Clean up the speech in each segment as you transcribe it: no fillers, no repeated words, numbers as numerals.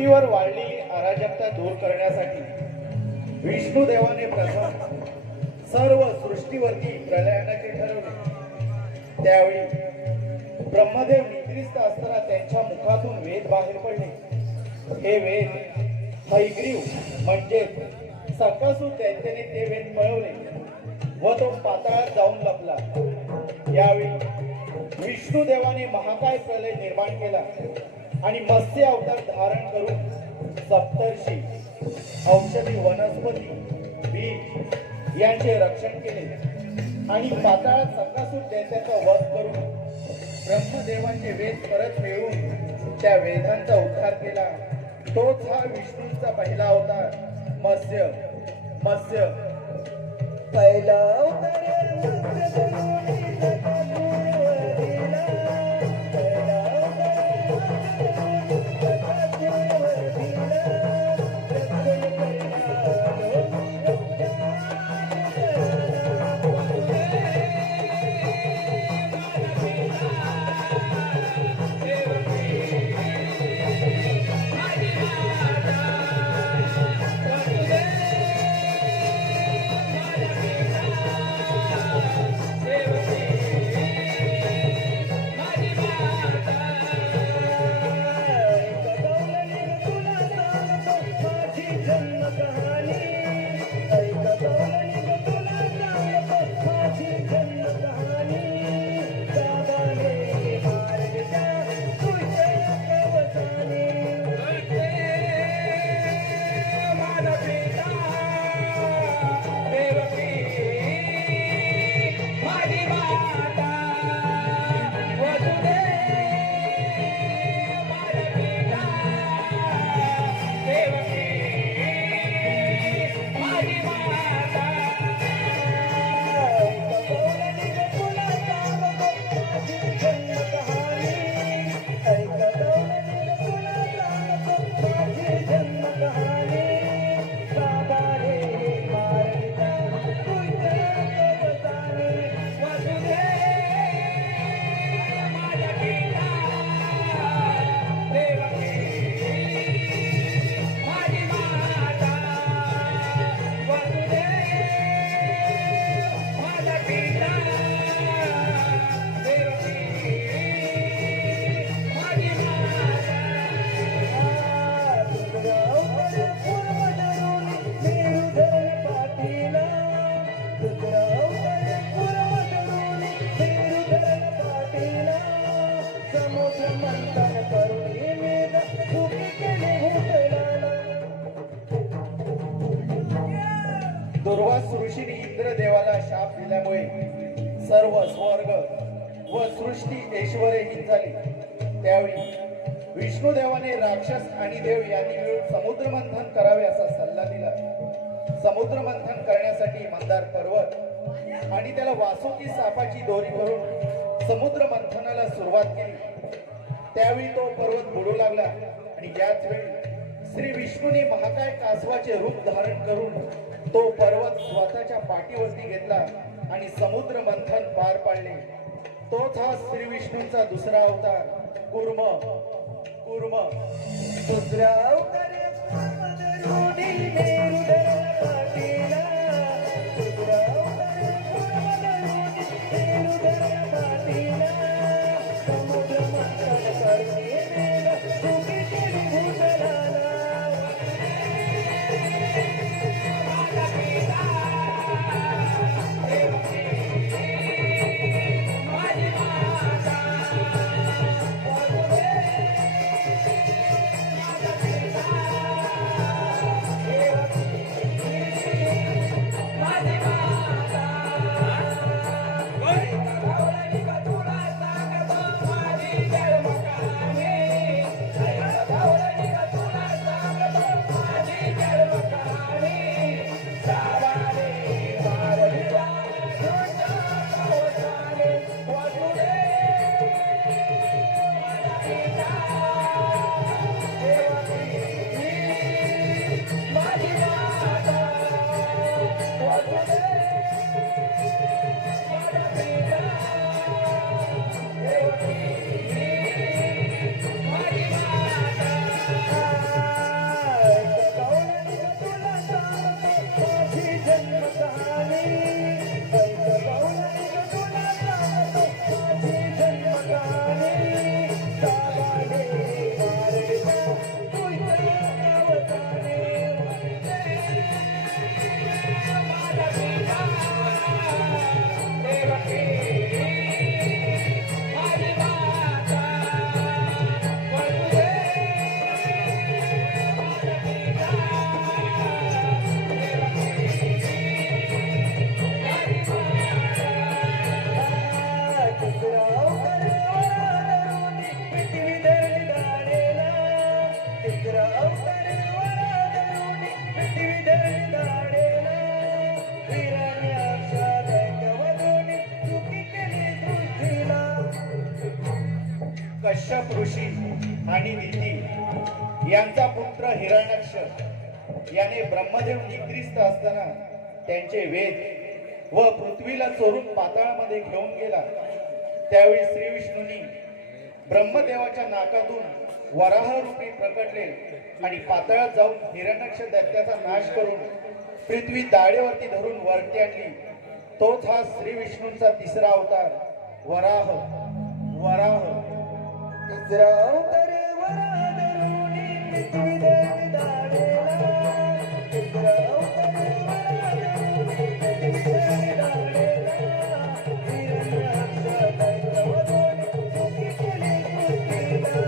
सृष्टीवर वाढलेली अराजकता दूर करण्यासाठी विष्णुदेवाने प्रथम सर्व सृष्टीवरती प्रलयानाचे ठरवले। त्यावेळी ब्रह्मदेव निद्रिस्त असताना त्यांच्या मुखातून वेद बाहेर पडले। हे वेद हैग्रीव म्हणजे सकासूर दैत्याने ते वेद पळवले व तो पाताळात जाऊन लपला। यावेळी विष्णुदेवाने महाकाय प्रलय निर्माण केला आणि मत्स्य अवतार धारण करून सप्तर्षी, औषधी वनस्पती, बीज यांचे रक्षण केले आणि पाताळात सकासूर दैत्याचा वध करून ब्रह्मदेवाचे वेद परत मिळवून त्या वेदांचा उद्धार केला। तोच हा विष्णूंचा पहिला अवतार मत्स्य पहिला अवतार दुर्वास ऋषीने इंद्रदेवाला शाप दिल्यामुळे सर्व स्वर्ग व सृष्टी ऐश्वर्यहीन झाली। त्यावेळी विष्णुदेवाने राक्षस आणि देव यांनी मिळून समुद्र मंथन करावे असा सल्ला दिला। समुद्र मंथन करण्यासाठी मंदार पर्वत आणि त्याला वासुकी सापाची दोरी करून समुद्र मंथनाला सुरुवात केली। त्यावेळी तो पर्वत बुडू लागला आणि याच वेळी श्री विष्णूने महाकाय कासवाचे रूप धारण करून तो पर्वत स्वतःच्या पाठीवरती घेतला आणि समुद्र मंथन पार पाडले। तोच हा श्री विष्णूंचा दुसरा अवतार कूर्म। दुसरा अवतार अवतारे वराधरुणी पृथ्वी धरणारेला हिरण्याक्षा दैत्यवधूनी चुकी केली सृष्टीला कश्यप ऋषी आणि दिती यांचा पुत्र हिरण्याक्ष याने ब्रह्मदेव निद्रिस्त असताना त्यांचे वेद व पृथ्वीला चोरून पाताळामध्ये घेऊन गेला. त्यावेळी श्री विष्णूंनी ब्रह्मदेवाच्या नाकातून वराह रूपी प्रकटले आणि पाताळात जाऊन हिरण्याक्ष दैत्याचा नाश करून पृथ्वी दाढेवरती धरून वरती आणली. तोच हा श्री विष्णूंचा तिसरा अवतार वराह. वराह तिसरा अवतारे वराधरुणी पृथ्वी धरणारेला तिसरा अवतारे वराधरुणी पृथ्वी धरणारेला हिरण्याक्षा दैत्यवधूनी चुकी केली सृष्टीला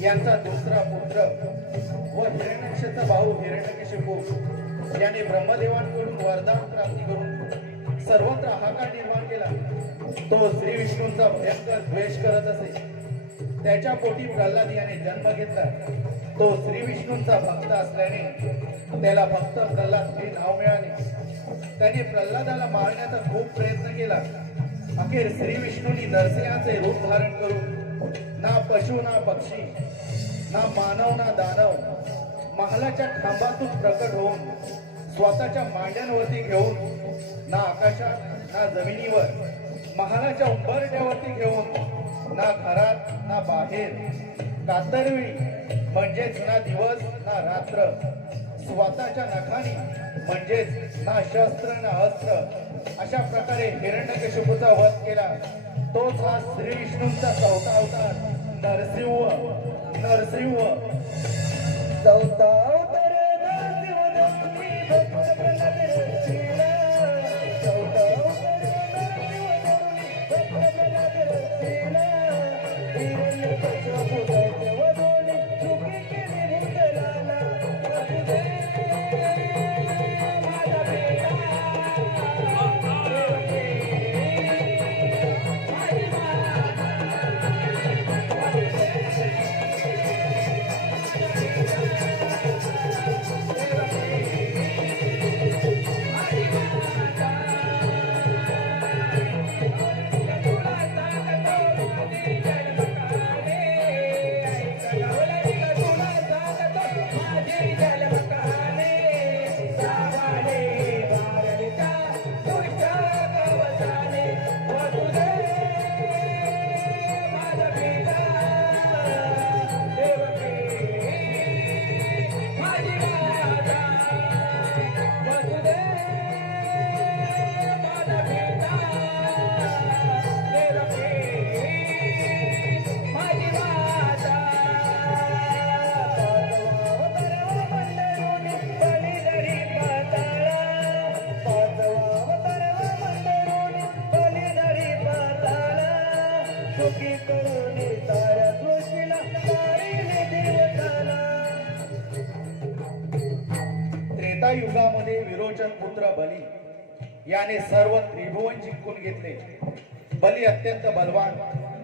यांचा दुसरा पुत्र व हिरण्याक्षचा भाऊ हिरण्यकशिपू याने ब्रह्मदेवांकडून वरदान प्राप्ती करून सर्वत्र हाहाकार निर्माण केला. तो श्री विष्णूंचा भयंकर द्वेष करत असे. त्याच्या पोटी प्रल्हाद याने जन्म घेतला. तो श्री विष्णूंचा भक्त असल्याने त्याला भक्त प्रल्हाद हे नाव मिळाले. त्याने प्रल्हादाला मारण्याचा खूप प्रयत्न केला. अखेर श्री विष्णूंनी नरसिंहाचे रूप धारण करून ना पशु ना पक्षी ना मानव ना दानव महालाच्या खांबातून प्रकट होऊन स्वतःच्या मांड्यांवरती घेऊन ना आकाशात ना जमिनीवर महालाच्या उंबरठ्यावरती घेऊन ना घरात ना बाहेर कातरवेळी म्हणजेच ना दिवस ना रात्र स्वतःच्या नखानी म्हणजेच ना शस्त्र ना अस्त्र अशा प्रकारे हिरण्यकशिपूचा वध केला. तोच हा श्री विष्णूंचा चौथा अवतार नरसिंह. नरसिंह चौथा अवतार नरसिंह भक्त प्रल्हाद रचिला. चौथा अवतार नरसिंह भक्त प्रल्हाद रचिला. हिरण्यकशिपू दैत्यवधूनी चुकी केली भूतलाला. सुखी करून साऱ्या सृष्टीला तारीने देवताला. त्रेतायुगामध्ये विरोचन पुत्र बली याने सर्व त्रिभुवन जिंकून घेतले. बली अत्यंत बलवान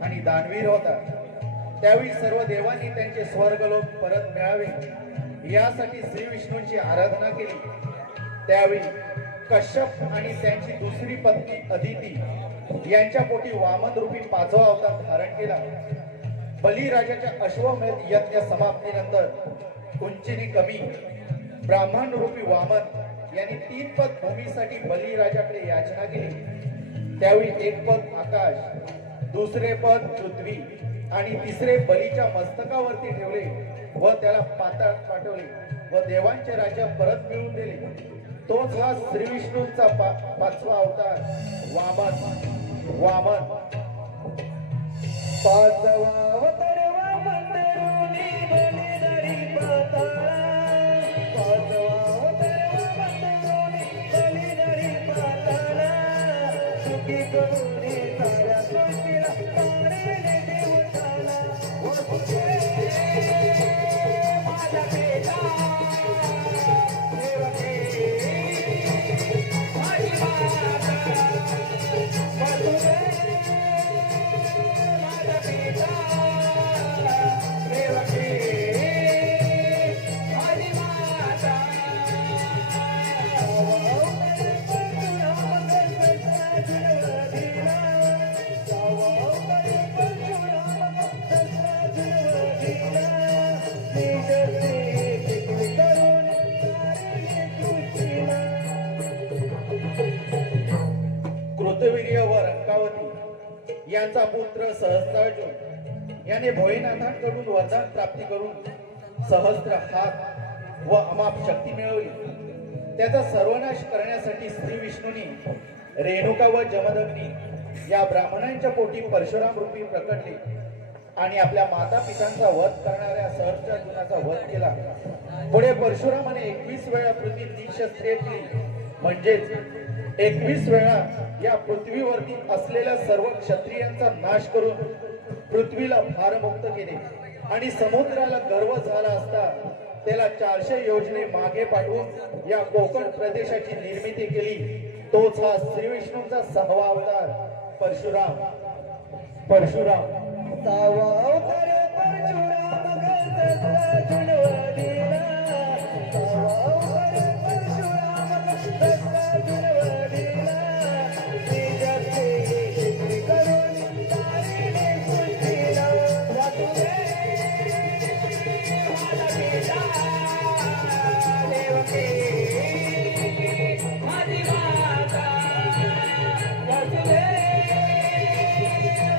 आणि दानवीर होता. त्यावेळी सर्व देवांनी त्यांचे स्वर्गलोक परत मिळावे यासाठी श्री विष्णूंची आराधना केली. त्यावेळी कश्यप आणि त्यांची दुसरी पत्नी अदिती यांच्या पोटी वामन रूपी 5वा अवतार धारण केला. बलिराजाच्या अश्वमेध यज्ञ समाप्तीनंतर उंचीने कमी ब्राह्मण रूपी वामन यांनी 3 पद भूमीसाठी बलिराजाकडे याचना केली. त्यावेळी 1 पद आकाश, दुसरे पद पृथ्वी आणि तिसरे बलीच्या मस्तकावरती ठेवले व त्याला पाताळात पाठवले व देवांचे राज्य परत मिळवून दिले. तोच हा श्री विष्णूंचा 5वा अवतार वामन. 5वा अवतार वामन धरुनी बलिदारी पाताळा. 5वा अवतार वामन धरुनी बलिदारी पाताळा. सुखी करून साऱ्या सृष्टीला तारीने देवताला. वसुदेव माझा पिता देवकी माझी माता. वसुदेव माझा पिता देवकी माझी माता. कृतवीर्य व रंकावती यांचा पुत्र सहस्त्रार्जुन याने भोलेनाथांकडून वरदान प्राप्ती करून सहस्त्र हात व अमाप शक्ती मिळवली. त्याचा सर्वनाश करण्यासाठी श्री विष्णूंनी रेणुका व जमदग्नी या ब्राह्मणांच्या पोटी परशुराम रूपी प्रकटले आणि आपल्या माता पितांचा वध करणाऱ्या सहस्त्रार्जुनाचा वध केला. पुढे परशुरामाने 21 वेळा पृथ्वी 3 शस्त्रे केली, म्हणजेच 21 वेळा या पृथ्वीवरती असलेल्या सर्व क्षत्रियांचा नाश करून पृथ्वीला भारमुक्त केले आणि समुद्राला गर्व झाला असता त्याला 400 योजने मागे पाठवून या कोकण प्रदेशाची निर्मिती केली. तोच हा श्री विष्णूंचा 6वा अवतार परशुराम. 6वा अवतार परशुराम सहस्त्रार्जुन वडिला. 6वा अवतार परशुराम सहस्त्रार्जुन वडिला. निजते शिकरी करून तारीने सृष्टीला. वसुदेव माझा पिता देवकी माझी माता. वसुदेव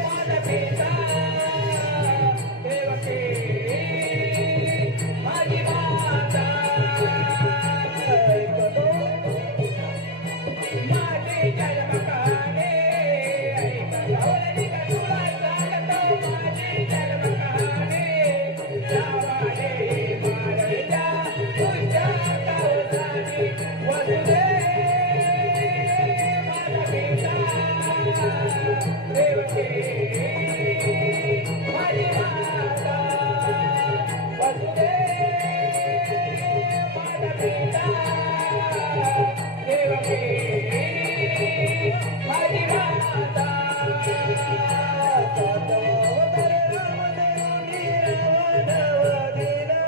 माझा पिता देवकी माझी माता. ऐकतो माझे जन्मकाने, ऐकतो तुला सांगतो माझे जन्मकाने. लावाने मारल्या तुझ्या कवचाने. वसुदेव माझा पिता देवकी माझी माता. वसुदेव माझा पिता देवकी माझी माता. 7वा अवतार रामदेवनी रावण वधिला.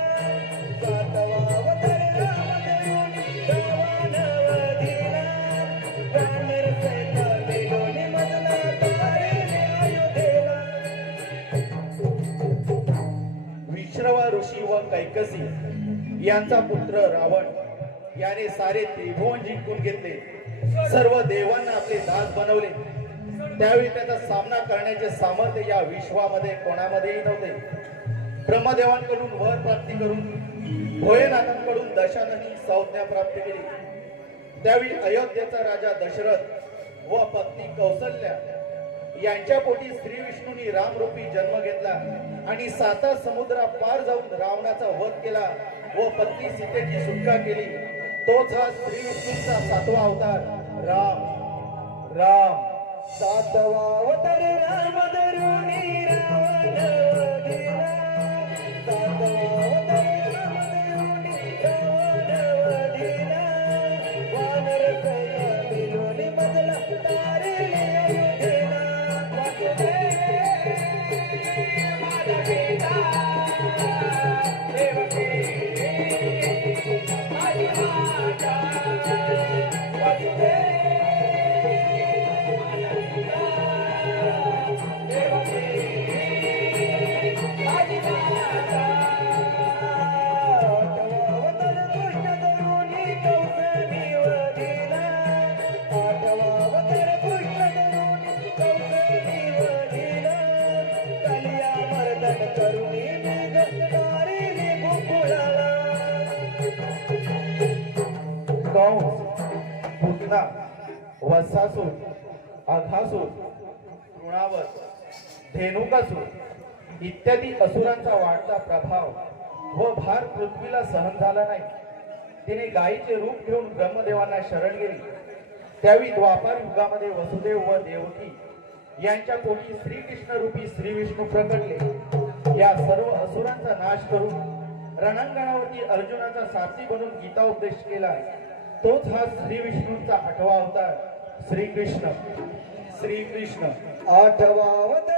7वा अवतार रामदेवनी रावण वधिला. वानर सैन्य मिळून मदना तारीने अयोध्येला. विश्रवा ऋषी व कैकसी यांचा पुत्र रावण याने सारे त्रिभुवन जिंकून घेतले. सर्व देवांना आपले दास बनवले. त्यावेळी त्याचा सामना करण्याचे सामर्थ्य या विश्वामध्ये कोणामध्येही नव्हते. ब्रह्मदेवांकडून वर प्राप्ती करून भोलेनाथांकडून दशाननी संज्ञा प्राप्त केली. त्यावेळी अयोध्येचा राजा दशरथ व पत्नी कौसल्या यांच्या पोटी श्री विष्णूंनी रामरूपी जन्म घेतला आणि 7 समुद्रा पार जाऊन रावणाचा वध केला व पत्नी सीतेची सुटका केली. तोच हा श्री विष्णूंचा 7वा अवतार राम. 7वा अवतार राम धरुनी वत्सासूर, अघासूर, तृणावर, धेनुकासूर इत्यादी असुरांचा वाढता प्रभाव व भार पृथ्वीला सहन झाला नाही. तिने गायीचे रूप घेऊन ब्रह्मदेवांना शरण गेली. त्यावेळी द्वापार युगामध्ये वसुदेव व देवकी यांच्या पोटी श्रीकृष्ण रूपी श्री विष्णू प्रकटले. या सर्व असुरांचा नाश करून रणांगणावरती अर्जुनाचा सारथी बनून गीता उपदेश केला. तोच हा श्री विष्णूंचा 8वा अवतार श्रीकृष्ण. श्रीकृष्ण आठवा अवतार